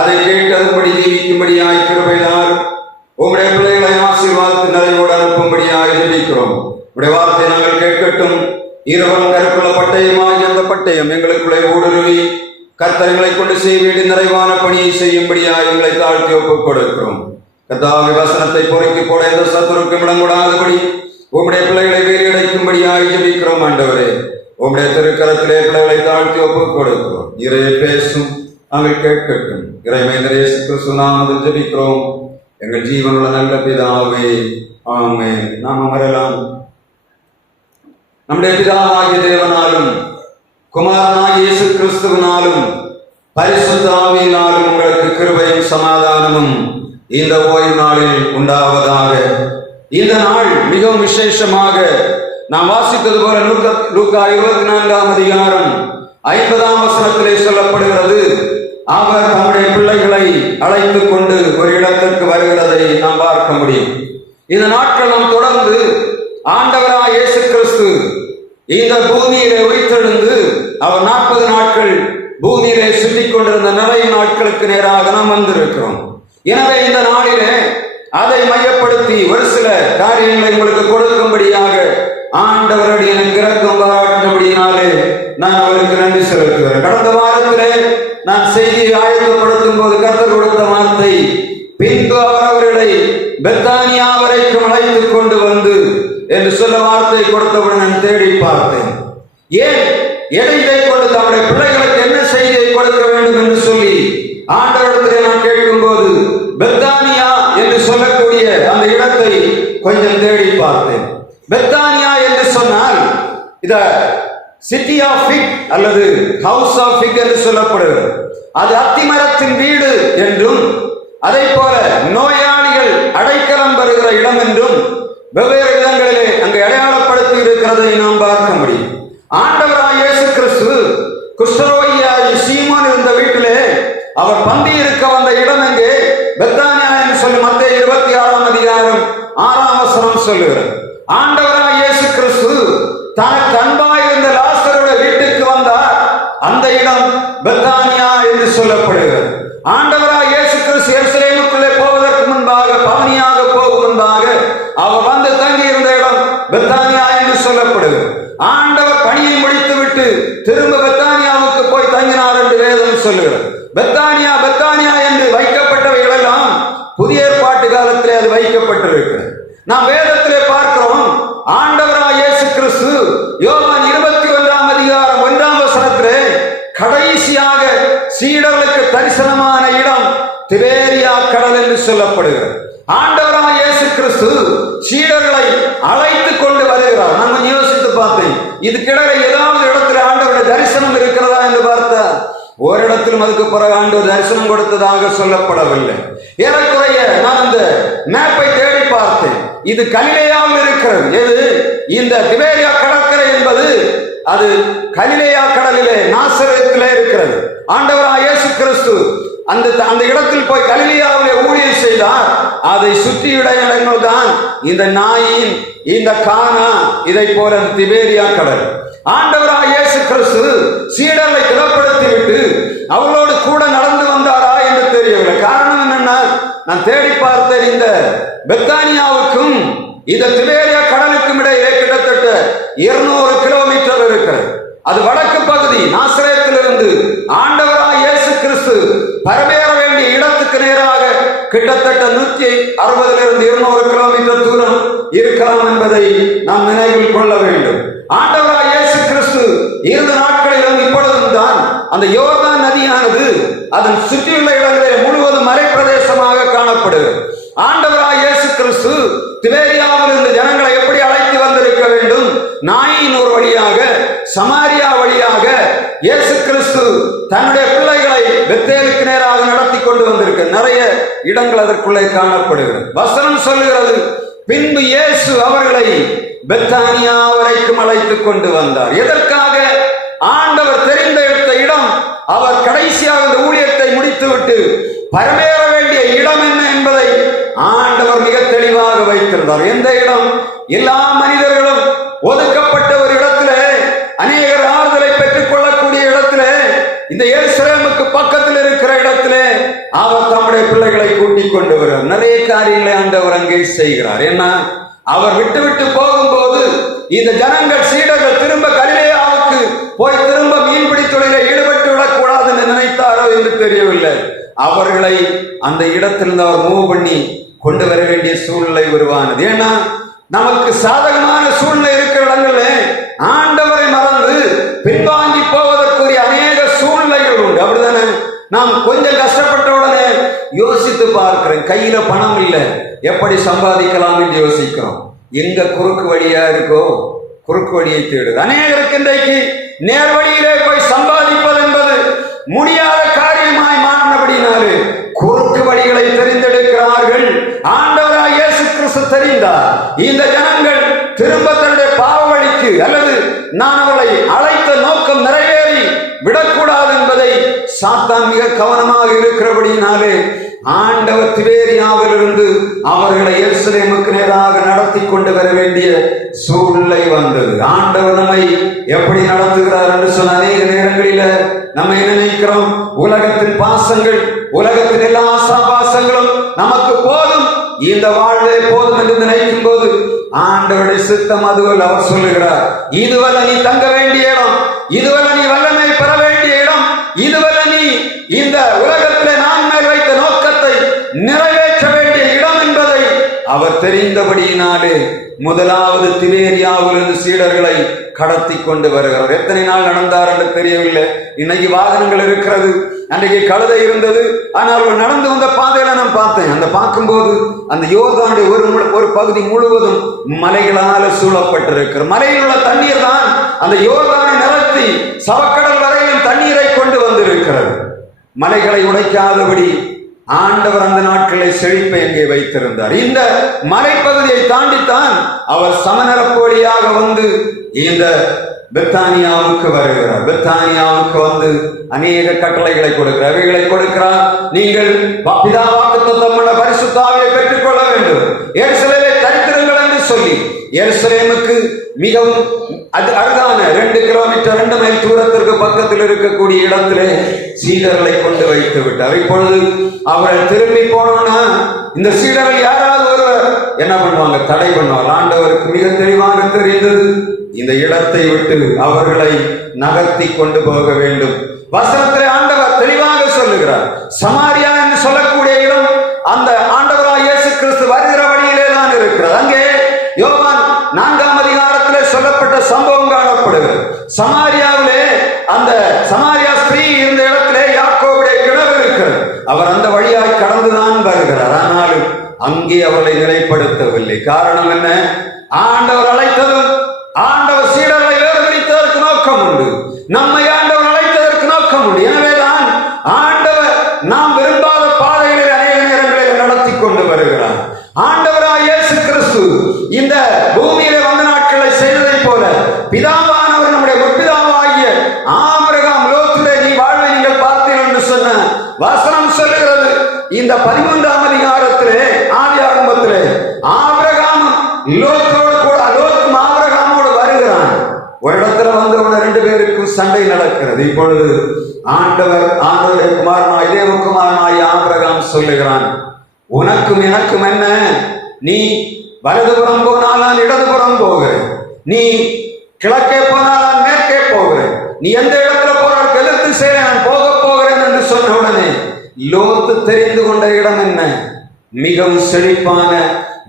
அதை கேட்டு அதன்படி ஜீவிக்கும்படியாய் கிருபையால் உம்முடைய பிள்ளைகளை ஆசீர்வாதத்தின் நிறைவோடு அனுப்பும்படியாய் ஜெபிக்கிறோம். உடைய வார்த்தை நாங்கள் கேட்கட்டும். இருவரும் கருக்குள்ள பட்டயமாய் அந்த பட்டயம் எங்களுக்குள்ளே ஊடுருவி கர்த்தர்களை கொண்டு செய்ய வேண்டிய நிறைவான பணியை செய்யும்படியாய் எங்களை தாழ்த்தி ஒப்புக் கொடுக்கிறோம். கர்த்தாவே, வசனத்தை பொறுக்கி போட எந்த சத்துருக்கும் இடங்கூடாதபடி உம்முடைய பிள்ளைகளை வேறு அடைக்கும்படியாய் ஜெபிக்கிறோம். ஆண்டவரே, உம்முடைய திருக்கரத்திலே பிள்ளைகளை தாழ்த்தி ஒப்புக் கொடுக்கிறோம். இறைய பேசும், நாங்கள் கேட்கட்டும். இறைமைந்தர் இயேசு கிறிஸ்து நாமத்தில் ஜெபிக்கிறோம் எங்கள் ஜீவனுள்ள நல்ல பிதாவே, ஆமென். நாம் அமரலாம். நம்முடைய பிதாவாகிய தேவனாலும் குமாரனாகிய இயேசு கிறிஸ்துவினாலும் பரிசுத்த ஆவியினாலும் உங்களுக்கு கிருபையும் சமாதானமும் இந்த ஓய்வு நாளில் உண்டாவதாக. இந்த நாள் மிகவும் விசேஷமாக நாம் வாசித்தது போல லூக்கா 24ஆம் அதிகாரம் 50ஆம் வசனத்திலே சொல்லப்படுகிறது. அவர் தம்முடைய பிள்ளைகளை அழைத்துக் கொண்டு ஒரு இடத்திற்கு வருகிறதை நாம் பார்க்க முடியும். இந்த நாட்கள் நாம் தொடர்ந்து ஆண்டவராய் இயேசு கிறிஸ்து இந்த பூமியிலே உயிர்த்தெழுந்து அவர் 40 நாட்கள் பூமியிலே சுற்றிக் கொண்டிருந்த நிறைய நாட்களுக்கு நேராக நாம் வந்திருக்கிறோம். எனவே இந்த நாளிலே அதை மையப்படுத்தி ஒரு சில காரியங்களை உங்களுக்கு கொடுக்கும்படியாக ஆண்டவருடைய எனக்கு இரக்கம் பாராட்டினபடியினாலே நான் அவருக்கு நன்றி செலுத்துகிறேன். கடந்த வாரத்திலே நான் செய்தியை ஆயத்தப்படுத்தும் போது கர்த்தர் கொடுத்த வார்த்தை, பின்பு அவர் அவர்களை பெத்தானியா வரைக்கும் அழைத்துக் கொண்டு வந்து என்று சொல்ல வார்த்தை கொடுத்தவுடன் நான் தேடி பார்த்தேன். ஏன் எதை கொண்டு தம்முடைய பிள்ளைகளுக்கு என்ன செய்தியை கொடுக்க வேண்டும் என்று சொல்லி ஆண்டவரிடத்திலே நான் கேட்கும் போது பெத்தானியா என்று சொல்லக்கூடிய அந்த இடத்தை கொஞ்சம் தேடி பார்த்தேன். பெத்தானியா என்று சொன்னால் இத சிட்டி ஆஃப் ஃபிக் அல்லது ஹவுஸ் ஆஃப் ஃபிக் என்று சொல்லப்படுகிறது. அது அத்திமரத்தின் வீடு என்றும், அதை போல நோயாளிகள் அடைக்கலம் பெறுகிற இடம் என்றும் வெவ்வேறு இடங்களிலே அங்கு அடையாளப்படுத்தி இருக்கிறதை நாம் பார்க்க முடியும். ஆண்டவராய் இயேசு கிறிஸ்து குஷ்டரோகியாகி சீமோன் இருந்த வீட்டிலே அவர் பந்தி இருக்க வந்த இடம் எங்கே? பெத்தானியா என்று சொல்லி மத்தேயு 26ஆம் அதிகாரம் 6ஆம் வசனம் சொல்லுகிறது. ஆண்டவராய் இயேசு கிறிஸ்து தனக்கு அன்பாய் இருந்த லாசருடைய வீட்டுக்கு வந்தார். அந்த இடம் பெத்தானியா என்று சொல்லப்படுகிறது. ஆண்டவராய் இயேசு கிறிஸ்து எருசலேமுக்குள்ளே போவதற்கு முன்பாக, பவனியாக போகும் முன்பாக அவர் வந்து தங்கி இருந்த இடம் பெத்தானியா என்று சொல்லப்படுகிறது. ஆண்டவர் பணியை முடித்துவிட்டு திரும்ப பெத்தானியாவுக்கு போய் தங்கினார் என்று வேதம் சொல்லுகிறது. பெத்தானியா பெத்தானியா என்று வைக்கப்பட்டவைகள் எல்லாம் புதிய ஏற்பாட்டு காலத்திலே அது வைக்கப்பட்டிருக்கிறது. நாம் வேதத்திலே பார்க்கிறோம். ஆண்டவராய் இயேசு கிறிஸ்து யோவான் 21ஆம் அதிகாரம் 1ஆம் வசனத்திலே கடைசியாக சீடர்களுக்கு தரிசனமான இடம் திபேரியா கடல் என்று சொல்லப்படுகிறது. ஆண்டவராய் இயேசு கிறிஸ்து சீடர்களை அழைத்து கொண்டு வருகிறார். நான் யோசித்து பார்த்தேன், இதுக்கிடையே ஏதாவது இடத்துல ஆண்டவருடைய தரிசனம் இருக்கிறதா என்று பார்த்தார். ஓரிடத்திலும் அதுக்கு பிறகு ஆண்டவர் தரிசனம் கொடுத்ததாக சொல்லப்படவில்லை. ஏறக்குறைய நான் அந்த மேப்பை தேடி பார்த்தேன். இது கலிலேயாவில் இருக்கிறது. எது? இந்த திபேரியா கடற்கரை என்பது அது கலிலேயா கடலிலே நாசரேத்திலே இருக்கிறது. ஆண்டவராய் இயேசு கிறிஸ்து அந்த இடத்தில் போய் கலிலேயாவிலே ஊழியம் செய்தார். அதை சுற்றியுள்ள இடங்கள் தான் இந்த நாயின், இந்த கானா, இதை போல திபேரியா கடல். ஆண்டவராய் இயேசு கிறிஸ்து சீடர்களை திடப்படுத்தி விட்டு அவளோடு கூட நடந்து வந்தாரா என்று தெரியவில்லை. காரணம் என்னன்னா, நான் தேடி பார்த்தேன், இந்த பெத்தானியாவுக்கும் இந்த திபேரியா கடலுக்கும் இடையே கிட்டத்தட்ட 200 கிலோமீட்டர் இருக்கிறது. அது வடக்கு பகுதி. நாசரேத்திலிருந்து ஆண்டவராய் இயேசு கிறிஸ்து பரவேற வேண்டிய இடத்துக்கு நேராக கிட்டத்தட்ட 160 to 200 கிலோமீட்டர் தூரம் இருக்கலாம் என்பதை நாம் நினைவில் கொள்ள வேண்டும். ஆண்டவராய் இயேசு கிறிஸ்து இருந்த நாட்களிலும் இப்பொழுதும் தான் அந்த யோர்தான் நதியானது அதன் சுற்றியுள்ள இடங்களில் முழுவதும் மலைப்பிரதேசமாக காணப்படுகிறது. ஆண்டவராய் இயேசு கிறிஸ்து திபேரியாவில் இருந்து ஜனங்களை எப்படி அழைத்து வந்திருக்க வேண்டும்? நாயின் ஒரு வழியாக, சமாரியா வழியாக இயேசு கிறிஸ்து தன்னுடைய பிள்ளைகளை பெத்தேலுக்கு நேராக நடத்தி கொண்டு வந்திருக்க நிறைய இடங்கள் அதற்குள்ளே காணப்படுகிறது. வசனம் சொல்லுகிறது, பின்பு இயேசு அவர்களை பெத்தானியா வரைக்கும் அழைத்துக் கொண்டு வந்தார். எதற்காக? ஆண்டவர் தெரிந்த எடுத்த இடம். அவர் கடைசியாக இந்த ஊழியத்தை முடித்துவிட்டு பரமேற வேண்டிய இடம் என்ன என்பதை ஆண்டவர் மிக தெளிவாக வைத்திருந்தார். எந்த இடம்? எல்லா மனிதர்களும் ஒதுக்கப்பட்ட ஒரு இடத்திலே, அநேகர் ஆறுதலை பெற்றுக் கொள்ளக்கூடிய இடத்திலே, இந்த எருசலேமுக்கு பக்கத்தில் இருக்கிற இடத்திலே அவர் தம்முடைய பிள்ளைகளை கூட்டிக் கொண்டு வருவார். நிறைய காரியங்களை ஆண்டவர் அங்கே செய்கிறார். ஏன்னா அவர் விட்டு விட்டு போகும்போது இந்த ஜனங்கள் சீடர்கள் திரும்ப கலிலேயாவுக்கு போய் திரும்ப மீன்பிடி தொழிலை ஈடுபட்டு விடக்கூடாது என்று நினைத்தாரோ என்று தெரியவில்லை. அவர்களை அந்த இடத்திலிருந்து அவர் மூவ் பண்ணி கொண்டு வர வேண்டிய சூழ்நிலை உருவானது. ஏன்னா நமக்கு சாதகமான சூழ்நிலை இருக்கிற இடங்கள்ல ஆண்டவரை மறந்து பின்வாங்கி போவதற்குரிய அநேக சூழ்நிலைகள் உண்டு. அப்படிதானே? நாம் கொஞ்சம் கஷ்டப்பட்ட உடனே யோசித்து பார்க்கிறேன், கையில பணம் இல்லை, எப்படி சம்பாதிக்கலாம் என்று யோசிக்கிறோம். எங்க குறுக்கு வழியா இருக்கோ குறுக்கு வழியை தேடுது. அநேகருக்கு இன்றைக்கு நேர் வழியிலே போய் சம்பாதிப்பது என்பது முடியாத காரியமாய் மாறினபடினாலே குறுக்கு வழிகளை தெரிந்தெடுக்கிறார்கள். ஆண்டவராய் இயேசு கிறிஸ்து தெரிந்தார். இந்த ஜனங்கள் திரும்ப தன்னுடைய பாவ வழிக்கு அல்லது நான் அவளை அழைத்த நோக்கம் நிறைவேறி விடக்கூடாது என்பதை சாத்தான் மிக கவனமாக இருக்கிறபடினாலே ஆண்டவர் திபேரியாவிலிருந்து அவர்களை எருசலேமுக்கு நேராக நடத்தி கொண்டு வர வேண்டிய சூழ்நிலை வந்தது. ஆண்டவர் நம்மை எப்படி நடத்துகிறார் என்று சொன்ன அநேக நேரங்களில நம்ம என்ன நினைக்கிறோம்? உலகத்தின் பாசங்கள், உலகத்தின் எல்லா ஆசாபாசங்களும் நமக்கு போதும், இந்த வாழ்வே போதும் என்று நினைக்கும் போது ஆண்டவருடைய சித்தம் அதுவல்ல. அவர் சொல்லுகிறார், இதுவல்ல நீ தங்க வேண்டிய இடம், இதுவல்ல நீ வல்லமை பெற வேண்டிய இடம், இதுவல்ல நீ இந்த உலகத்திலே நான் மேல் வைத்த நோக்கத்தை நிறைவேற்ற வேண்டிய இடம் என்பதை அவர் தெரிந்தபடியினாலே முதலாவது திபேரியாவிலிருந்து சீடர்களை கடத்தி கொண்டு வருகிறார். எத்தனை நாள் நடந்தார் என்று தெரியவில்லை. இன்னைக்கு வாகனங்கள் இருக்கிறது, அன்றைக்கு கழுதை இருந்தது. ஆனால் நடந்து வந்த பாதையில நான் பார்த்தேன். அந்த பார்க்கும்போது அந்த யோர்தானுடைய ஒரு பகுதி முழுவதும் மலைகளால் சூழப்பட்டிருக்கிற மலையில் உள்ள தண்ணீர் தான் அந்த யோர்தானை நிறுத்தி சவக்கடல் வரையிலும் தண்ணீரை கொண்டு வந்திருக்கிறது. மலைகளை உடைக்காதபடி ஆண்டவர் அந்த நாட்களை செழிப்பை எங்கே வைத்திருந்தார். இந்த மலைப்பகுதியை தாண்டித்தான் அவர் சமநரப்பு வழியாக வந்து இந்த பெத்தானியாவுக்கு வருகிறார். பெத்தானியாவுக்கு வந்து அநேக கட்டளைகளை கொடுக்கிறார், அவைகளை கொடுக்கிறார். நீங்கள் பிதா வாக்குத்தத்தம் பண்ண பரிசுத்த ஆவியை பெற்றுக் கொள்ள வேண்டும், எருசலேமை தரித்திருங்கள் என்று சொல்லி எருசலேமுக்கு மிகவும் அருகான 2 கிலோமீட்டர் 2 மைல் தூரத்திற்கு பக்கத்தில் இருக்கக்கூடிய இடத்திலே சீடர்களை கொண்டு வைத்து விட்டார். இப்பொழுது அவர்கள் திரும்பி போனோம்னா இந்த சீடர்கள் யாராவது ஒருவர் என்ன பண்ணுவாங்க? தடை பண்ணுவாங்க. ஆண்டவருக்கு மிக தெளிவாக தெரிந்தது, இந்த இடத்தை விட்டு அவர்களை நகர்த்தி கொண்டு போக வேண்டும். வசனத்திலே ஆண்டவர் தெளிவாக சொல்லுகிறார். சமாரியா என்று சொல்லக்கூடிய இடம் அந்த ஆண்டவராய் இயேசு கிறிஸ்து வருகிற வழியிலே தான் இருக்கிறது. அங்கே யோவான் 4ஆம் அதிகாரத்திலே சொல்லப்பட்ட சம்பவம் காணப்படுகிறது. சமாரியாவிலே அந்த சமாரியா ஸ்திரீ இருந்த இடத்திலே யாக்கோபுடைய கிணறு இருக்கிறது. அவர் அந்த வழியாய் கடந்துதான் வருகிறார். ஆனாலும் அங்கே அவர்களை நிலைப்படுத்தவில்லை. காரணம் என்ன? ஆண்டவர் அழைத்ததும் ஆண்டவர் சீடர்களை வேறுபிரித்ததற்கு நோக்கம் உண்டு. நம்மை ஆண்டவர் அழைத்ததற்கு நோக்கம் உண்டு. எனவேதான் ஆண்டவர் நாம் விரும்பாத பாதைகளில் அநேக நேரங்களில் நடத்தி கொண்டு வருகிறார். ஆண்டவராய் இயேசு கிறிஸ்து இந்த பூமியிலே வந்த நாட்களை செய்ததை போல பிதாவானவர் நம்முடைய முற்பிதாவாகிய ஆபிரகாம் லோத்திலே நீ வாழ்வை நீங்கள் பார்த்தீர்கள் என்று சொன்ன வசனம் சொல்லுகிறது. இந்த 13ஆம் அதிகாரத்திலே ஆதி ஆரம்பத்திலே ஆபிரகாம் லோத்தோடு கூட லோத்தும் ஆபிரகாமோடு வருகிறான். ஒரு இடத்துல வந்தவன 2 பேருக்கும் சண்டை நடக்கிறது. இப்பொழுது ஆண்டவருடைய குமாரனாய் தேவகுமாரனாய் ஆபிரகாம் சொல்லுகிறான், உனக்கும் எனக்கும் என்ன? நீ வலதுபுறம் போனால் நான் இடதுபுறம் போகிறேன், நீ கிழக்கே போனால் நான் மேற்கே போகிறேன், நீ எந்த இடத்துல போறால் எதிர்த்து செய்ய நான் போக போகிறேன் என்று சொன்ன உடனே லோத்து தெரிந்து கொண்ட இடம் என்ன? மிகவும் செழிப்பான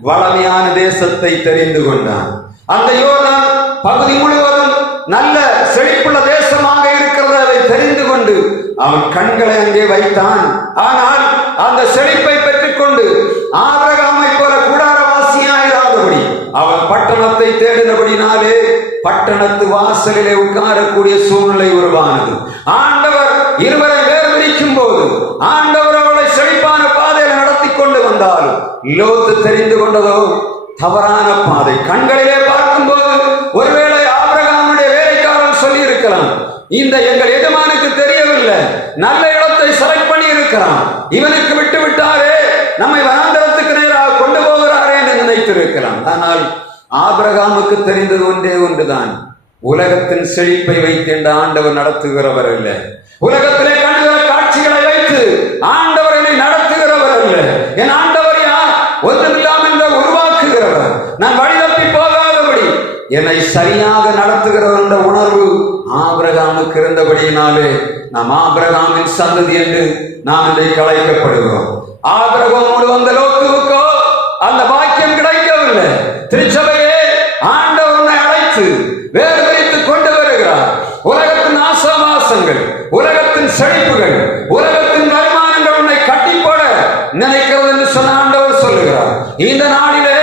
வளமையான தேசத்தை தெரிந்து கொண்டான். அந்த யோர்தான் பகுதி முழுவதும் நல்ல செழிப்புள்ள தேசமாக இருக்கிறது. அதை தெரிந்து கொண்டு அவன் கண்களை அங்கே வைத்தான். ஆனால் அந்த செழிப்பை பெற்றுக் கொண்டு ஆபிரகாமை போல கூடாரவாசியாயிராதபடி அவன் பட்டணத்தை தேடினபடினாலே பட்டணத்து வாசலிலே உட்காரக்கூடிய சூழ்நிலை உருவானது. ஆண்டவர் இருவரை வேறுபிரிக்கும் போது ஆண்டவர் அவளை செழிப்பான பாதையில் நடத்தி கொண்டு வந்தாலும் லோத்து தெரிந்து கொண்டதோ தவறான பாதை. கண்களிலே பார்க்கும் போது ஒருவேளை ஆபிரகாமுடைய வேலைக்காரன் சொல்லி இருக்கலாம், இந்த எங்கள் எஜமானுக்கு தெரியவில்லை, நல்ல இடத்தை செலக்ட் பண்ணி இருக்கிறான், இவனுக்கு விட்டு விட்டாரே நம்மை வனாந்தரத்துக்கு நேராக கொண்டு போகிறாரே என்று நினைத்திருக்கலாம். ஆனால் ஆபிரகாமுக்கு தெரிந்தது ஒன்றே ஒன்றுதான், உலகத்தின் செழிப்பை வைத்து ஆண்டவர் நடத்துகிறவர் அல்ல. உலகத்திலே கண்டுகிற காட்சிகளை வைத்து ஆண்டவர் என்னை என்னை சரியாக நடத்துகிறவர் என்ற உணர்வு ஆபிரகாமுக்கு இருந்தபடியினாலே நாம் ஆபிரகாமின் சந்ததி என்று நாம் இன்றைக்கு அழைக்கப்படுகிறோம். ஆபிரகாமோடு வந்த லோத்துவுக்கோ அந்த பாக்கியம் கிடைக்கவில்லை. திருச்சபையே, ஆண்டவர் உன்னை அழைத்து வேறு பிரித்து கொண்டு வருகிறார். உலகத்தின் ஆசாபாசங்கள், உலகத்தின் செழிப்புகள், உலகத்தின் வருமானங்கள் உன்னை கட்டி போட நினைக்கிறது என்று சொன்ன ஆண்டவர் சொல்லுகிறார். இந்த நாளிலே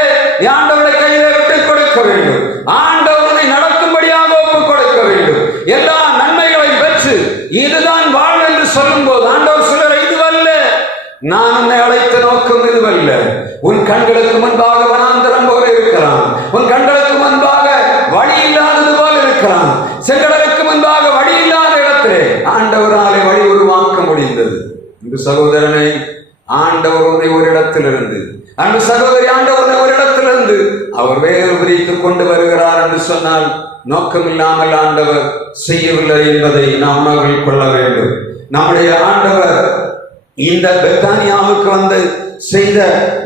ஆண்டவருடைய கையிலே விட்டுக் கொடுக்க வேண்டும். ஆண்டவர் உன்னை நடத்தும்படியாக ஒப்புக் கொடுக்க வேண்டும். எல்லா நன்மைகளையும் பெற்று இதுதான் வாழ்வு என்று சொல்லும் போது ஆண்டவர் சொல்லுகிற, இதுவல்ல நான் உன்னை அழைத்த நோக்கம், இதுவல்ல. உன் கண்களுக்கு முன்பாக வனாந்தரம் போல இருக்கலாம், உன் கண்களுக்கு முன்பாக வழி இல்லாதது போல இருக்கலாம், செங்கடலுக்கு முன்பாக வழி இல்லாத இடத்திலே ஆண்டவராலே வழி உருவாக்க முடிந்தது. இந்த சகோதரனை, ஆண்டவர் உன்னை ஒரு இடத்திலிருந்து, அந்த சகோதரி ஆண்டவர் ஒரு இடத்திலிருந்து அவர் வேறு பிரித்து கொண்டு வருகிறார் என்று சொன்னால் நோக்கம் இல்லாமல் ஆண்டவர் செய்யவில்லை என்பதை நாம் உணர்வில் கொள்ள வேண்டும். நம்முடைய ஆண்டவர் இந்த பெத்தானியாவுக்கு வந்து செய்த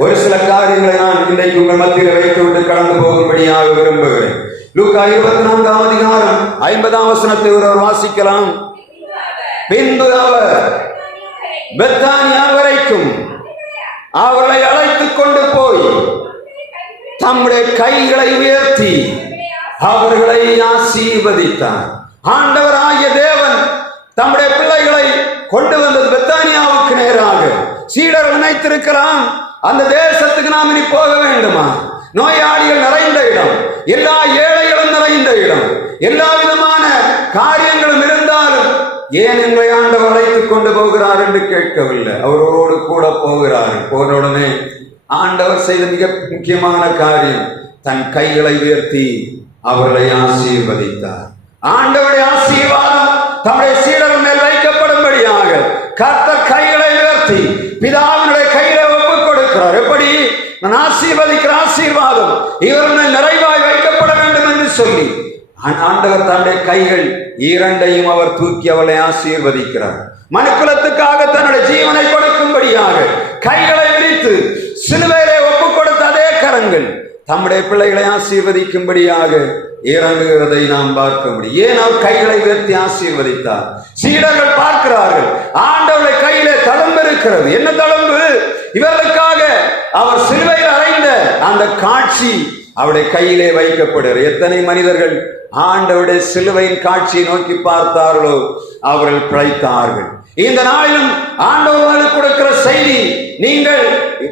ஒரு சில காரியங்களை நான் இன்றைக்கு உங்கள் மத்தியில் வைத்துவிட்டு கடந்து போகும்படியாக விரும்புகிறேன். லூக்கா 24ஆம் அதிகாரம் 50ஆம் வசனத்தை ஒருவர் வாசிக்கலாம். பின்பு அவர் பெத்தானியா வரைக்கும் அவர்களை அழைத்துக் கொண்டு போய் தம்முடைய கைகளை உயர்த்தி அவர்களை ஆசீர்வதித்தார். ஆண்டவராகிய தேவன் தம்முடைய பிள்ளைகளை கொண்டு வந்தது பெத்தானியாவுக்கு நேராக. சீடர்கள் நினைத்திருக்கலாம், அந்த தேசத்துக்கு நாம் இனி போக வேண்டுமா? நோயாளிகள் நிறைந்த இடம், எல்லா ஏழைகளும் நிறைந்த இடம், எல்லா விதமான காரியங்களும் இருந்தாலும் ஏன் எங்களை ஆண்டவர் அழைத்துக் கொண்டு போகிறார் என்று கேட்கவில்லை. அவரோடு கூட போகிறார்கள். போனவுடனே ஆண்டவர் செய்த மிக முக்கியமான காரியம், தன் கைகளை உயர்த்தி அவர்களை ஆசீர்வதித்தார். ஆண்டவருடைய ஆசீர்வாதம் தம்முடைய சீடர்கள் மேல் வைக்கப்படும்படியாக கர்த்தர் கைகளை உயர்த்தி பிதாவினுடைய கையில ஒப்புக் கொடுக்கிறார். எப்படி? நான் ஆசீர்வதிக்கிற ஆசீர்வாதம் இவர்கள் நிறைவாய் வைக்கப்பட வேண்டும் என்று சொல்லி ஆண்டவர் தன்னுடைய கைகள் இரண்டையும் அவர் தூக்கி அவளை ஆசீர்வதிக்கிறார். மனுக்குலத்துக்காக தன்னுடைய ஜீவனை கொடுக்கும்படியாக கைகளை விரித்து சிலுவையிலே ஒப்புக் கொடுத்த அதே கரங்கள் தம்முடைய பிள்ளைகளை ஆசீர்வதிக்கும்படியாக இறங்குகிறதை நாம் பார்க்க முடியும். ஏன் அவர் கைகளை உயர்த்தி ஆசீர்வதித்தார்? சீடர்கள் பார்க்கிறார்கள், ஆண்டவருடைய கையிலே தழும்பு இருக்கிறது. என்ன தழும்பு? இவர்களுக்காக அவர் சிலுவையில் அறைந்த அந்த காட்சி அவருடைய கையிலே வைக்கப்படுகிறது. எத்தனை மனிதர்கள் ஆண்டவருடைய சிலுவையின் காட்சியை நோக்கி பார்த்தார்களோ அவர்கள் பிழைத்தார்கள். இந்த நாளிலும் ஆண்டவர்களுக்கு கொடுக்கிற செய்தி, நீங்கள்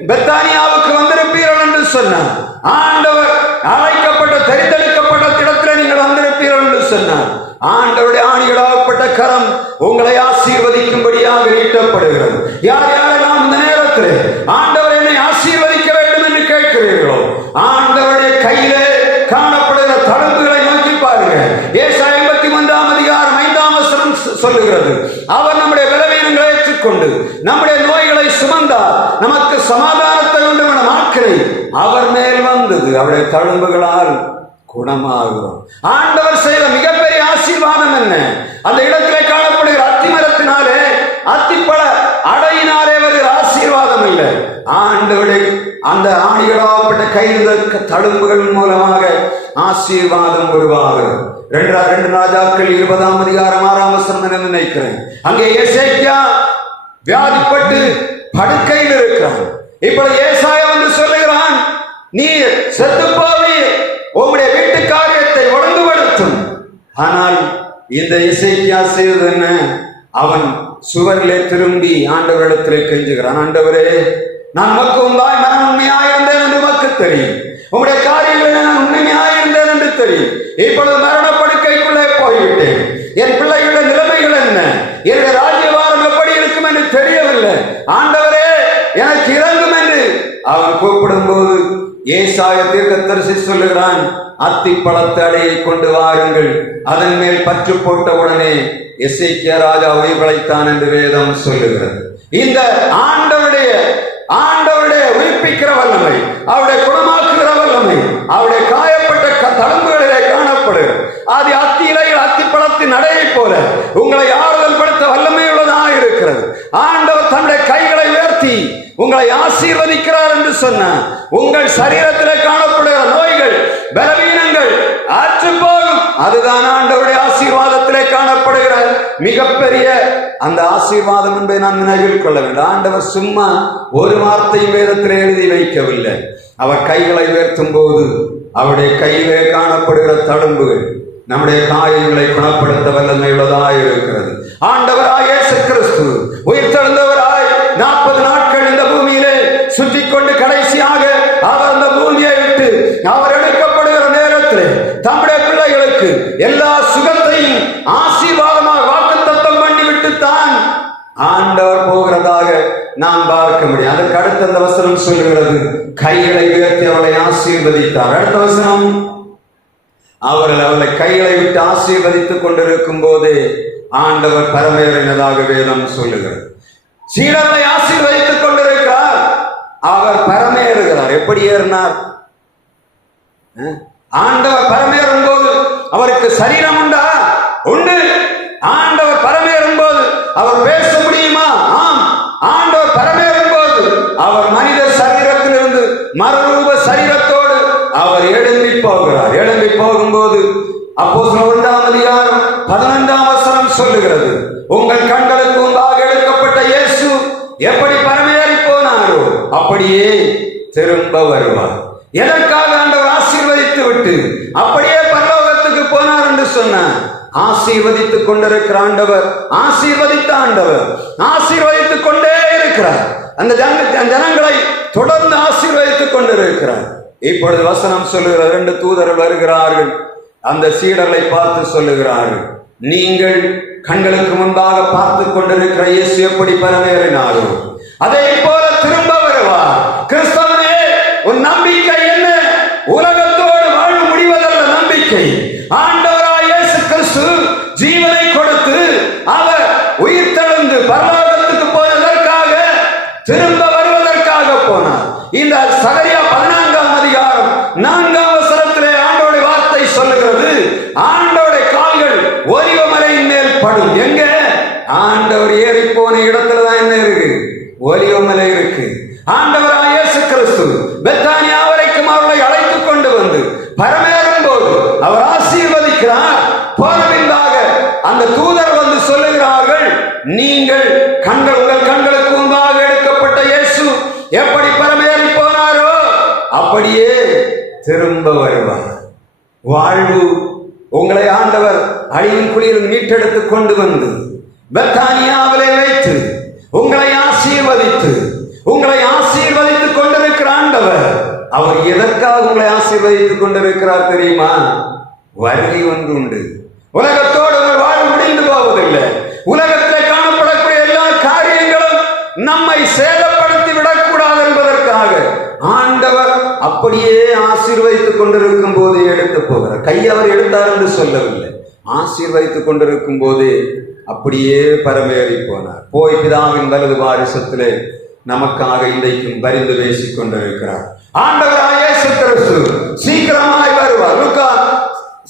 பெத்தானியாவுக்கு வந்திருப்பீர்கள் என்று சொன்னார். ஆண்டவர் அழைக்கப்பட்ட தெரிந்தெடுக்கப்பட்ட இடத்தில் நீங்கள் வந்திருப்பீர்கள் என்று சொன்னார். ஆண்டவருடைய ஆணிகளாகப்பட்ட கரம் உங்களை ஆசீர்வதிக்கும்படியாக நீட்டப்படுகிறது. யார் யாரெல்லாம் இந்த நேரத்தில் ஆண்டவர் என்னை ஆசீர்வதிக்க வேண்டும் என்று கேட்கிறீர்களோ, ஆண்டவருடைய கையிலே காணப்படுகிற தழும்புகளை நோக்கி பாருங்க. ஏசாயா 53ஆம் அதிகாரம் 5ஆம் வசனம் சொல்லுகிறது, அவர் நம்முடைய பலவீனங்களை ஏற்றுக்கொண்டு நம்முடைய நோய்களை சுமந்தார், நமக்கு சமாதானத்தை உண்டு என நாட்களை அவர் மேல் வந்தது, அவருடைய தழும்புகளால் குணமாகிறோம். ஆண்டவர் செய்த மிகப்பெரிய ஆசீர்வாதம் என்ன? அந்த இடத்திலே காணப்படுகிற அத்திமரத்தினாலே, அத்திப்பழ அடையினாலே வருகிற ஆசீர்வாதம் இல்லை. ஆண்டவருடைய அந்த ஆணிகளாகப்பட்ட கைது தழும்புகள் மூலமாக ஆசீர்வாதம் உருவாகிறது. 2 ராஜாக்கள் 20ஆம் அதிகாரம் 6ஆம் வசனம் நினைக்கிறேன். அங்கே எசேக்கியா வியாதிப்பட்டு படுக்கையில் இருக்கிறான். இப்பொழுது ஏசாயா வந்து சொல்லுகிறான், நீ செத்து போவி, உங்களுடைய வீட்டு காரியத்தை ஒழுங்குபடுத்தும். ஆனால் இந்த எசேக்கியா செய்தது என்ன? அவன் சுவரிலே திரும்பி ஆண்டவரிடத்திலே கெஞ்சுகிறான், ஆண்டவரே, நான் உமக்கு உண்டாய் மனம் உண்மையாயிருந்தேன் என்று உமக்கு தெரியும், உங்களுடைய காரியங்களில் நான் உண்மையாயிருந்தேன் என்று தெரியும். இப்பொழுது மரணப்படுக்கைக்குள்ளே போய்விட்டேன். என் பிள்ளைகளுடைய நிலைமைகள் என்ன, என்னுடைய ராஜ்யபாரம் எப்படி இருக்கும் என்று தெரியவில்லை. ஆண்டவரே, எனக்கு இறங்கும் என்று அவன் கூப்பிடும் போது ஏசாயா தீர்க்கதரிசி சொல்லுகிறான், அத்திப்பழத்து அடையை கொண்டு வாருங்கள். அதன் மேல் பற்று போட்ட உடனே எசேக்கியா ராஜா உயிர் பிழைத்தான் என்று வேதம் சொல்லுகிறது. இந்த ஆண்டவருடைய உயிர்ப்பிக்கிற வல்லமை, அவருடைய குணமாக்குகிற வல்லமை அவருடைய காயப்பட்ட தழும்புகளிலே காணப்படுகிறது. அது அத்தி இலைகள் அத்திப்பழத்தின் அடையை போல உங்களை ஆறுதல் படுத்த வல்லமை உள்ளதாக இருக்கிறது. ஆண்டவர் தன்னுடைய கைகளை உயர்த்தி உங்களை ஆசீர்வதிக்கிறார் என்று சொன்னார். உங்கள் சரீரத்தில் காணப்படுகிற நோய்கள், பலவீனங்கள் அற்று போகும். அதுதான் ஆண்டவருடைய ஆசீர்வாதத்திலே காணப்படுகிற மிகப்பெரிய அந்த ஆசீர்வாதம் என்பதை நான் நினைவில் கொள்ள வேண்டும். ஆண்டவர் சும்மா ஒரு வார்த்தையும் வேதத்திலே எழுதி வைக்கவில்லை. அவர் கைகளை உயர்த்தும் போது அவருடைய கையிலே காணப்படுகிற தழும்புகள் நம்முடைய காயங்களை குணப்படுத்த வல்லமை உள்ளதாய் இருக்கிறது. ஆண்டவராய் இயேசு கிறிஸ்து உயிர்த்தெழுந்தவராய் 40 நாட்கள் இந்த பூமியிலே சுற்றி கொண்டு கடைசியாக அவர் அந்த பூமியை விட்டு அவர் எடுக்கப்படுகிற நேரத்தில் தம்முடைய பிள்ளைகளுக்கு எல்லா சுகத்தையும் ஆசீர்வாதமாக வாக்குத்தத்தம் பண்ணி விட்டுத்தான் ஆண்டவர் போகிறதாக நாம் பார்க்க முடியும். அதற்கு அடுத்த அந்த வசனம் சொல்லுகிறது, கைகளை உயர்த்தி அவளை ஆசீர்வதித்தார். அடுத்த வசனம், அவளை கைகளை விட்டு ஆசீர்வதித்துக் கொண்டிருக்கும் போதே ஆண்டவர் பரமேறினதாக வேதம் சொல்லுகிறது. சீடர்களை ஆசீர்வதித்துக் கொண்டிருக்கிறார், அவர் பரமேறுகிறார். எப்படி ஏறினார்? ஆண்டவர் பரமேறும் போது அவருக்கு சரீரம் உண்டா? உண்டு. ஆண்டவர் பரமேறும் போது அவர் பேச முடியுமா? ஆம். ஆண்டவர் பரமேறும் போது அவர் மனித சரீரத்திலிருந்து மறுரூப சரீரத்தோடு அவர் எழும்பி போகிறார். எழும்பி போகும்போது அப்போஸ்தலர் 1 அதிகாரம் 11 வசனம் சொல்லுகிறது, உங்கள் கண்களுக்கு முன்பாக எடுக்கப்பட்ட இயேசு எப்படி பரமேறி போனாரோ அப்படியே திரும்ப வருவார். எதற்காக ஆண்டவர் ஆசீர்வதித்து விட்டு அப்படியே பரலோகத்துக்கு போனார் என்று சொன்னார். ஆசீர்வதித்துக் கொண்டிருக்கிற ஆண்டவர், ஆசீர்வதித்த ஆண்டவர் ஆசீர்வதித்துக் கொண்டே இருக்கிறார். அந்த ஜனங்களை தொடர்ந்து ஆசீர்வதித்துக் கொண்டிருக்கிறார். இப்பொழுது வசனம் சொல்லுகிற 2 தூதர்கள் வருகிறார்கள். அந்த சீடர்களை பார்த்து சொல்லுகிறார்கள், நீங்கள் கண்களுக்கு முன்பாக பார்த்து கொண்டிருக்கிற இயேசு எப்படி பரமேறினாரோ அதை போல திரும்ப வருவார். கிறிஸ்தவனே, உன் நம்பிக்கை என்ன? உலகத்தோடு வாழ முடிவதல்ல நம்பிக்கை. ஆண்டவராய் இயேசு கிறிஸ்து ஜீவனை கொடுத்து அவர் உயிர்த்தெழுந்து பரலோகத்துக்கு போனதற்காக, திரும்ப வருவதற்காக போனார். இந்த சகரியா 14 அதிகாரம் 4 வசனத்திலே ஆண்டவருடைய வார்த்தை சொல்லுகிறது, ஆண்டவருடைய கால்கள் ஒலிவ மலையின் மேல் படும். எங்க? ஆண்டவர் ஏறி போன இடத்துல தான் என்ன இருக்கு? ஒலிவ மலை இருக்கு. ஆண்டவராய் இயேசு கிறிஸ்து பெத்தானியா வரைக்கும் அவர்களை அழைத்துக் கொண்டு வந்து பரமேறும் போது அவர் ஆசீர்வதிக்கிறார். போனபின்பாக அந்த தூதர் வந்து சொல்லுகிறார்கள், நீங்கள் உங்கள் கண்களுக்கு முன்பாக எடுக்கப்பட்ட இயேசு எப்படி பரமேறி போனாரோ அப்படியே திரும்ப வருவார். வாழ்வு உங்களை ஆண்டவர் அழியும் குழியில் மீட்டெடுத்து கொண்டு வந்து பெத்தானியாவிலே வைத்து உங்களை ஆசீர்வதித்துக் கொண்டிருக்கிற ஆண்டவர், அவர் எதற்காக உங்களை ஆசீர்வதித்துக் கொண்டிருக்கிறார் தெரியுமா? வருகை ஒன்று உண்டு. உலகத்தோடு உங்கள் வாழ்வு முடிந்து போவதில்லை. உலகத்தில் காணப்படக்கூடிய எல்லா காரியங்களும் நம்மை சேதப்படுத்தி விடக்கூடாது என்பதற்காக ஆண்டவர் அப்படியே ஆசீர்வதித்துக் கொண்டிருக்கும் போது எடுத்து போகிறார். கை அவர் எடுத்தார் என்று சொல்லவில்லை, ஆசீர்வதித்துக் கொண்டிருக்கும் போது அப்படியே பரமேறி போனார். போய் பிதாவின் வலது வாரிசத்திலே நமக்காக இன்றைக்கும் பரிந்து பேசிக் கொண்டிருக்கிறார். ஆண்டவராய் இயேசு கிறிஸ்து சீக்கிரமாய் வருவார். லூக்கா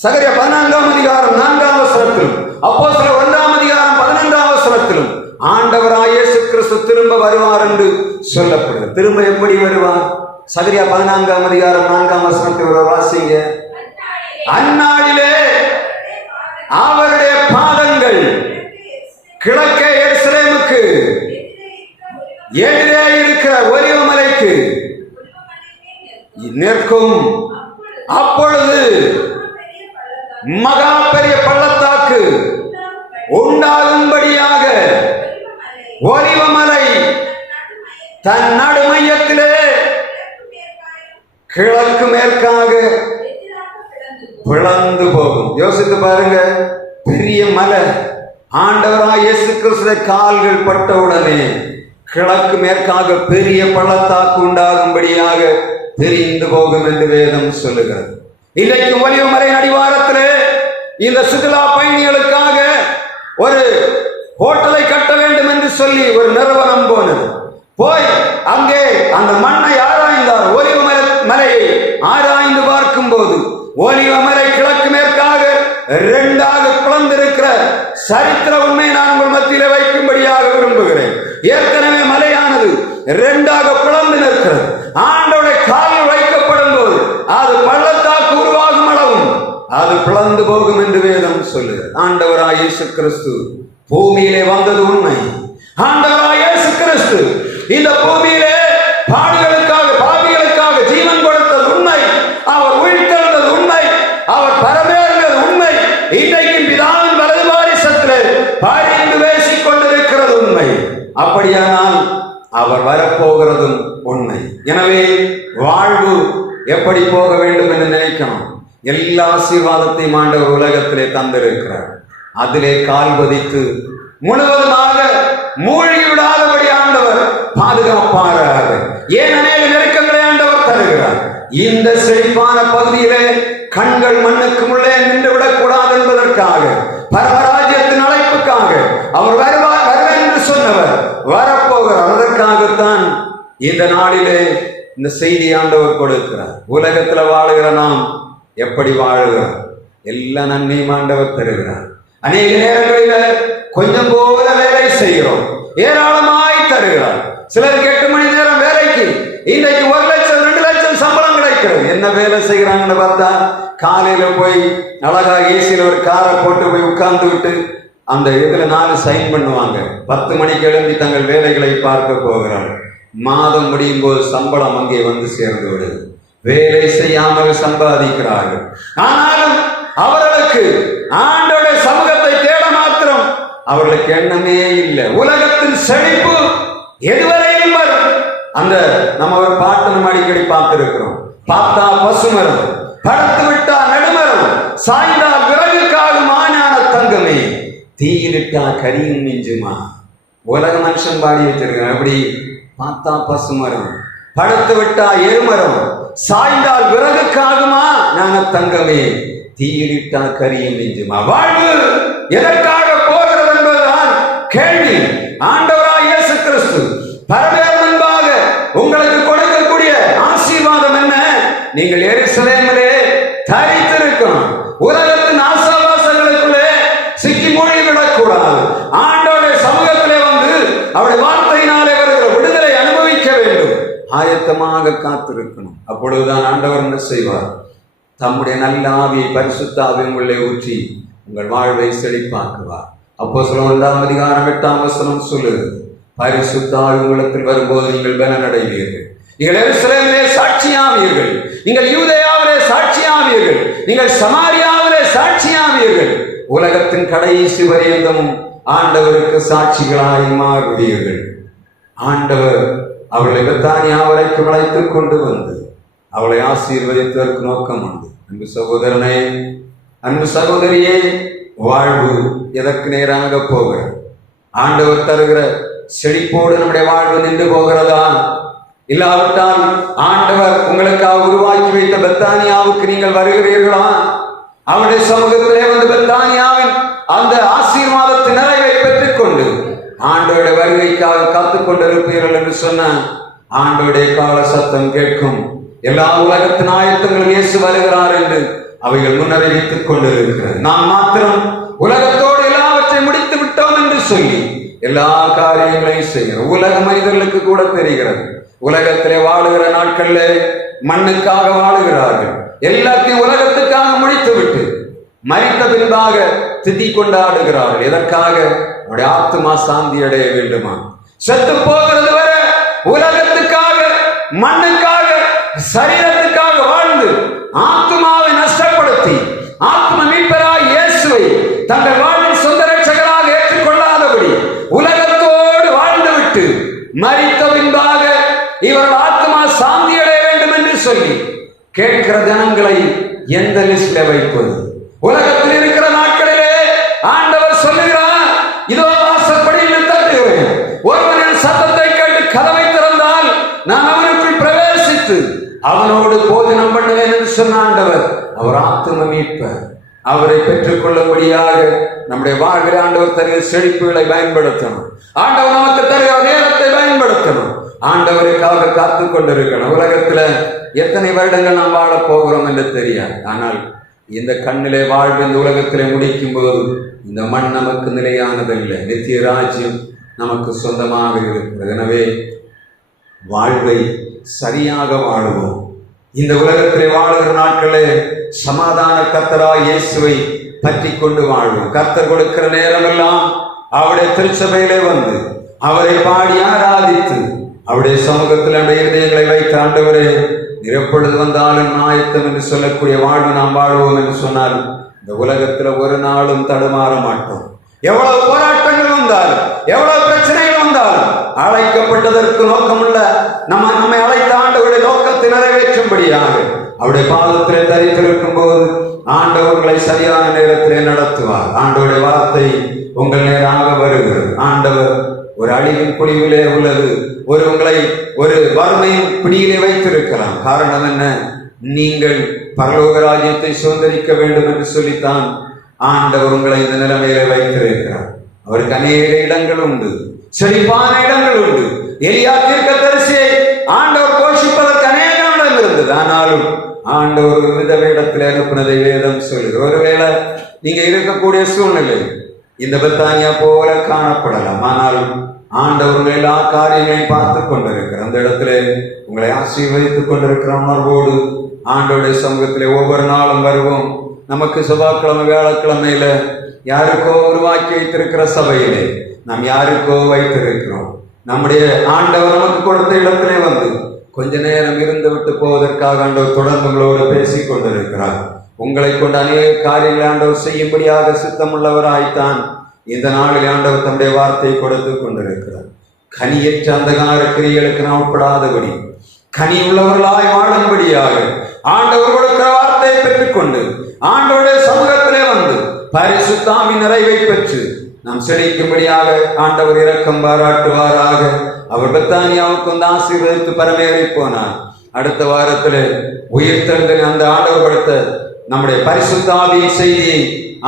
சகரியா 14 அதிகாரம் 4 வசனத்திலும் அப்போஸ்தலர் 1 அதிகாரம் 15 வசனத்திலும் ஆண்டவராய் இயேசு கிறிஸ்து திரும்ப வருவார் என்று சொல்லப்படுகிறது. திரும்ப எப்படி வருவார்? சகரியா 14 அதிகாரம் 4 வசனத்தில் வாசிங்க. அந்நாளிலே அவருடைய பாதங்கள் கிழக்கே எருசலேமுக்கு எதிரே இருக்கிற ஒலிவ மலைக்கு நிற்கும். அப்பொழுது மகா பெரிய பள்ளத்தாக்கு உண்டாகும்படியாக ஒலிவ மலை தன் நடுமையத்திலே கிழக்கு மேற்காக பிளந்து போகும். யோசித்து பாருங்க, பெரிய மலை ஆண்டவராய் இயேசு கிறிஸ்துவின் கால்கள் பட்டவுடனே கிழக்கு மேற்காக பெரிய பள்ளத்தாக்கு உண்டாகும்படியாக தெரிந்து போகும் என்று வேதம் சொல்லுகிறது. இன்றைக்கு ஒலிவ மலை அடிவாரத்திலே இந்த சுற்றுலா பயணிகளுக்காக ஒரு ஹோட்டலை கட்ட வேண்டும் என்று சொல்லி ஒரு நிறுவனம் போனது. போய் அங்கே அந்த மண்ணை ஆராய்ந்தார். ஒலிவ மலையை ஆராய்ந்து பார்க்கும் போது ஒலிவ மலை கிழக்கு மேற்காக 2ஆக பிளந்திருக்கிற சரித்திர உண்மை நான் உங்கள் மத்தியிலே வைக்கும்படியாக விரும்புகிறேன். ஏற்கனவே மலையானது 2ஆக பிளந்து நிற்கிறது. ஆண்டோட காலில் வைக்கப்படும் போது அது பள்ளத்தாக்கு உருவாகும் அளவும் கடந்து போகும் என்று வேதம் சொல்லுது. ஆண்டவராய் இயேசு கிறிஸ்து பூமியிலே வந்தது உண்மை. ஆண்டவராய் இயேசு கிறிஸ்து இந்த பூமியிலே பாடுகளுக்காக பாவிகளுக்காக ஜீவன் கொடுத்தது உண்மை. அவர் உயிர்த்தெழுந்தது உண்மை. அவர் பரமேறினது உண்மை. இன்றைக்கும் பிதாவின் வலது பாரிசத்திலே பாடிந்து பேசிக் கொண்டிருக்கிறது உண்மை. அப்படியானால் அவர் வரப்போகிறதும் உண்மை. எனவே வாழ்வு எப்படி போக வேண்டும் என்று நினைக்கணும். எல்லா ஆசீர்வாதத்தையும் ஆண்டவர் உலகத்திலே தந்திருக்கிறார். அதிலே கால் பதித்து முழுவதுமாக மூழ்கிவிடாதபடி ஆண்டவர் பாதுகாப்பாராக. ஏன் அநேக நெருக்கங்களை ஆண்டவர் தருகிறார். இந்த செழிப்பான பகுதியிலே கண்கள் மண்ணுக்கு உள்ளே நின்று விடக்கூடாது என்பதற்காக, பரமராஜ்யத்தின் அழைப்புக்காக அவர் வருவேன் என்று சொன்னவர் வரப்போகிறார். அதற்காகத்தான் இந்த நாளிலே இந்த செய்தி ஆண்டவர் கொடுக்கிறார். உலகத்துல வாழுகிற நாம் எப்படி வாழுகிறோம்? எல்லா நன்மையும் ஆண்டவர் தருகிறார். அநேக நேரங்களில் கொஞ்சம் போல வேலை செய்கிறோம், ஏராளமாய் தருகிறார். சிலருக்கு 8 மணி நேரம் வேலைக்கு இன்றைக்கு 1 லட்சம் 2 லட்சம் சம்பளம் கிடைக்கிறது. என்ன வேலை செய்கிறாங்கன்னு பார்த்தா, காலையில போய் அழகா ஏசியில் ஒரு காரை போட்டு போய் உட்கார்ந்து விட்டு அந்த இதுல 4 சைன் பண்ணுவாங்க. 10 மணிக்கு எழும்பி தங்கள் வேலைகளை பார்க்க போகிறார்கள். மாதம் முடியும் போது சம்பளம் அங்கே வந்து சேர்ந்து விடுது. வேலை செய்யாமல் சம்பாதிக்கிறார்கள். ஆனாலும் அவர்களுக்கு ஆண்டவருடைய சமூகத்தை தேட மாத்திரம் அவர்களுக்கு எண்ணமே இல்லை. உலகத்தின் செழிப்பு எதுவரையும் வரும். அந்த நம்ம ஒரு பாட்டு நம்ம அடிக்கடி பார்த்திருக்கிறோம். பார்த்தா பசுமரம், படுத்து விட்டா நடுமரம், சாய்ந்தால் விறகுக்காகும் மாஞான தங்கமே, தீயிலிட்டா கரியும் மிஞ்சுமா. உலக மனுஷன் பாடி வச்சிருக்காங்க. அப்படி பார்த்தா பசுமரம், படுத்து விட்டா எருமரம், சாய்ந்தால் விறகுக்காகுமா ஞான தங்கமே, தீயிலிட்டா கரியும் மிஞ்சுமா. வாழ்வு எதற்காக போகிறது என்பதுதான் கேள்வி. ஆண்டவராய் இயேசு கிறிஸ்து பரமேறு முன்பாக உங்களுக்கு கொடுக்கக்கூடிய ஆசீர்வாதம் என்ன? நீங்கள் எருசலேமிலே தரித்திருக்கணும். உலகத்தின் ஆசாபாசங்களுக்குள்ளே சிக்கி மூழ்கி விடக்கூடாது. ஆண்டவருடைய சமூகத்திலே வந்து அவருடைய வார்த்தையினாலே வருகிற விடுதலை அனுபவிக்க வேண்டும். ஆயத்தமாக காத்திருக்கணும். அப்பொழுதுதான் ஆண்டவர் என்ன செய்வார்? தம்முடைய நல்ல ஆவியை, பரிசுத்த ஆவியை உள்ளே ஊற்றி உங்கள் வாழ்வை செழிப்பாக்குவார். அப்போஸ்தலர் 1 அதிகாரம் 8 வசனம் சொல்லுது, பரிசுத்த ஆவி உங்களிடத்தில் வரும்போது நீங்கள் பலனடைவீர்கள். நீங்கள் எருசலேமிலே சாட்சியாவீர்கள், நீங்கள் யூதேயாவிலே சாட்சியாவீர்கள், நீங்கள் சமாரியாவிலே சாட்சியாவீர்கள், உலகத்தின் கடைசி பரியந்தமும் ஆண்டவருக்கு சாட்சிகளாய் மாறுவீர்கள். ஆண்டவர் அவளை பெத்தானியா வரைக்கும் அழைத்துக் கொண்டு வந்து அவளை ஆசீர்வதித்ததற்கு நோக்கம் உண்டு. அன்பு சகோதரனே, அன்பு சகோதரியே, வாழ்வு எதற்கு நேராக போகிறது? ஆண்டவர் தருகிற செழிப்போடு நம்முடைய வாழ்வு நின்று போகிறதா? இல்லாவிட்டால் ஆண்டவர் உங்களுக்காக உருவாக்கி வைத்த பெத்தானியாவுக்கு நீங்கள் வருகிறீர்களா? அவருடைய சமூகத்திலே வந்து பெத்தானியாவின் அந்த ஆசீர்வாதத்தின் நிறைவை பெற்றுக் கொண்டு ஆண்டவருடைய வருகைக்காக காத்துக் கொண்டிருப்பீர்கள் என்று சொன்ன ஆண்டவருடைய கால சத்தம் கேட்கும். எல்லா உலகத்தின் ஆயத்தங்களும் இயேசு வருகிறார் என்று அவைகள் முன்னறிவித்துக் கொண்டிருக்கிறது. நாம் மாத்திரம் உலகத்தோடு எல்லாவற்றையும் முடித்து விட்டோம் என்று சொல்லி எல்லா காரியங்களையும் செய்கிறோம். உலக மனிதர்களுக்கு கூட தெரிகிறது, உலகத்திலே வாழுகிற நாட்கள்ல மண்ணுக்காக வாழுகிறார்கள். எல்லாத்தையும் உலகத்துக்காக முடித்து விட்டு மரித்த பின்பாக திதி கொண்டாடுகிறார்கள். எதற்காக? அவருடைய ஆத்மா சாந்தி அடைய வேண்டுமா? செத்து போகிறது வரை உலகத்துக்காக, மண்ணுக்காக, சரீரத்துக்காக வாழ்ந்து ஆத்மாவை நஷ்டப்படுத்தி ஆத்ம மீட்பராய் இயேசுவை தங்கள் வாழ்வின் சொந்த ரட்சகராக ஏற்றுக்கொள்ளாதபடி உலகத்தோடு வாழ்ந்துவிட்டு மரித்த பின்பாக இவர்கள் ஆத்மா சாந்தி அடைய வேண்டும் என்று சொல்லி கேட்கிற ஜனங்களை எந்த லிஸ்ட்ல வைப்பது? உலகத்தில் இருக்கிற நாட்களிலே ஆண்டவர் சொல்லுகிறார், இதோ வாசற்படியில் தட்டுகிறேன், ஒருவனின் சத்தத்தை கேட்டு கதவை திறந்தால் நான் அவனுக்குள் பிரவேசித்து அவனோடு போஜனம் பண்ணுவேன் என்று சொன்ன ஆண்டவர். அவர் ஆத்ம மீட்பர். அவரை பெற்றுக் கொள்ளும்படியாக நம்முடைய வாழ்வில் ஆண்டவர் தருகிற செழிப்புகளை பயன்படுத்தணும். ஆண்டவர் நமக்கு தருகிற நேரத்தை பயன்படுத்தணும். ஆண்டவருக்காக காத்துக் கொண்டிருக்கணும். உலகத்துல எத்தனை வருடங்கள் நாம் வாழ போகிறோம் என்று தெரியாது. ஆனால் இந்த கண்ணிலே வாழ்வு இந்த உலகத்திலே முடிக்கும் போது இந்த மண் நமக்கு நிலையானதில்லை. நித்திய ராஜ்யம் நமக்கு சொந்தமாக இருக்கிறது. எனவே வாழ்வை சரியாக வாழுவோம். இந்த உலகத்திலே வாழுகிற நாட்களே சமாதான கர்த்தராய் இயேசுவை பற்றி கொண்டு வாழ்வோம். கர்த்தர் கொடுக்கிற நேரமெல்லாம் அவருடைய திருச்சபையிலே வந்து அவரை பாடி ஆராதித்து அவருடைய சமூகத்தில் நம்முடைய இதயங்களை வைத்து, ஆண்டவரே நீர் எப்பொழுது வந்தாலும் ஆயத்தம் என்று சொல்லக்கூடிய வாழ்வு நாம் வாழ்வோம் என்று சொன்னால் இந்த உலகத்துல ஒரு நாளும் தடுமாற மாட்டோம். எவ்வளவு போராட்டங்கள் வந்தாலும், எவ்வளவு பிரச்சனைகள் வந்தாலும், அழைக்கப்பட்டதற்கு நோக்கமுள்ள நம்மை அழைத்த ஆண்டவருடைய நோக்கத்தை நிறைவேற்றும்படியாக அவருடைய பாதத்திலே தரித்திருக்கும் போது ஆண்டவர்களை சரியான நேரத்திலே நடத்துவார். ஆண்டவருடைய வார்த்தை உங்கள் நேராக வருகிறது. ஆண்டவர் ஒரு அழிவின் குழிவிலே உள்ளது, உங்களை ஒரு வறுமையின் பிடியிலே வைத்திருக்கலாம். காரணம் என்ன? நீங்கள் பரலோக ராஜ்யத்தை சுதந்திரிக்க வேண்டும் என்று சொல்லித்தான் ஆண்டவர் உங்களை இந்த நிலைமையில வைத்திருக்கிறார். அவருக்கு அநேக இடங்கள் உண்டு, செழிப்பான இடங்கள் உண்டு. எலியா தீர்க்கதரிசியை ஆண்டவர் போஷிப்பதற்கு அநேக இடம் இருந்தது. ஆனாலும் ஆண்டவர் விதவை இடத்தில் அனுப்பினதை வேதம் சொல்லுது. ஒருவேளை நீங்க இருக்கக்கூடிய சூழ்நிலை இந்த பெத்தானியா போல காணப்படலாம். ஆனாலும் ஆண்டவர்கள் எல்லா காரியங்களையும் பார்த்து கொண்டிருக்கிறார். அந்த இடத்துல உங்களை ஆசீர்வதித்துக் கொண்டிருக்கிற உணர்வோடு ஆண்டவருடைய சமூகத்திலே ஒவ்வொரு நாளும் வருவோம். நமக்கு செவ்வாய்க்கிழமை வியாழக்கிழமையில யாருக்கோ உருவாக்கி வைத்திருக்கிற சபையிலே நாம் யாருக்கோ வைத்திருக்கிறோம். நம்முடைய ஆண்டவர் நமக்கு கொடுத்த இடத்திலே வந்து கொஞ்ச நேரம் இருந்து விட்டு போவதற்காக ஆண்டவர் தொடர்ந்து உங்களோடு பேசிக் கொண்டிருக்கிறார். உங்களை கொண்டு அநேக காரியங்களை ஆண்டவர் செய்யும்படியாக சித்தமுள்ளவராய்த்தான் இந்த நாளில் ஆண்டவர் தம்முடைய வார்த்தையை கொடுத்து கொண்டிருக்கிறார். கனியற்ற அந்தகார கிரியைகளுக்கு நாம் உட்படாதபடி கனி உள்ளவர்களாய் வாழும்படியாக ஆண்டவர் கொடுக்கிற வார்த்தையை பெற்றுக்கொண்டு ஆண்டவருடைய சமூகத்திலே வந்து பரிசுத்தாவின் நிறைவை பெற்று நாம் செழிக்கும்படியாக ஆண்டவர் இரக்கம் பாராட்டுவாராக. அவர் பெத்தானியாவுக்கு வந்து ஆசீர்வதித்து பரமேறி போனார். அடுத்த வாரத்திலே உயிர்த்தெழுந்த அந்த ஆண்டவர் கொடுத்த நம்முடைய பரிசுத்தாவின் செய்தியை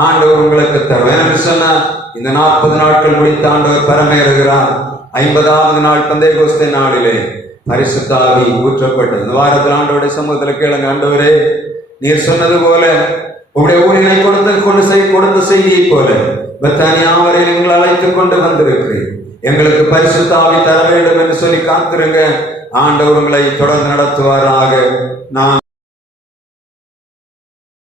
ஆண்டவர் உங்களுக்கு தருவேன் என்று சொன்னார். இந்த 40 நாட்கள் முடித்து ஆண்டவர் பரமேறுகிறார். 50வது நாள் பெந்தேகோஸ்தே நாளிலே பரிசுத்தாவி ஊற்றப்பட்டது. இந்த வாரத்தில் ஆண்டவருடைய சமூகத்தில் கேளுங்க, ஆண்டவரே நீர் சொன்னது போல உங்களுடைய ஊழியனை கொடுத்த செய்தியை போல பெத்தானியாவரை நீங்கள் அழைத்துக் கொண்டு வந்திருக்கிறேன். எங்களுக்கு பரிசுத்தாவி தர வேண்டும் என்று சொல்லி காத்திருங்க. ஆண்டவர் உங்களை தொடர்ந்து நடத்துவாராக. நான்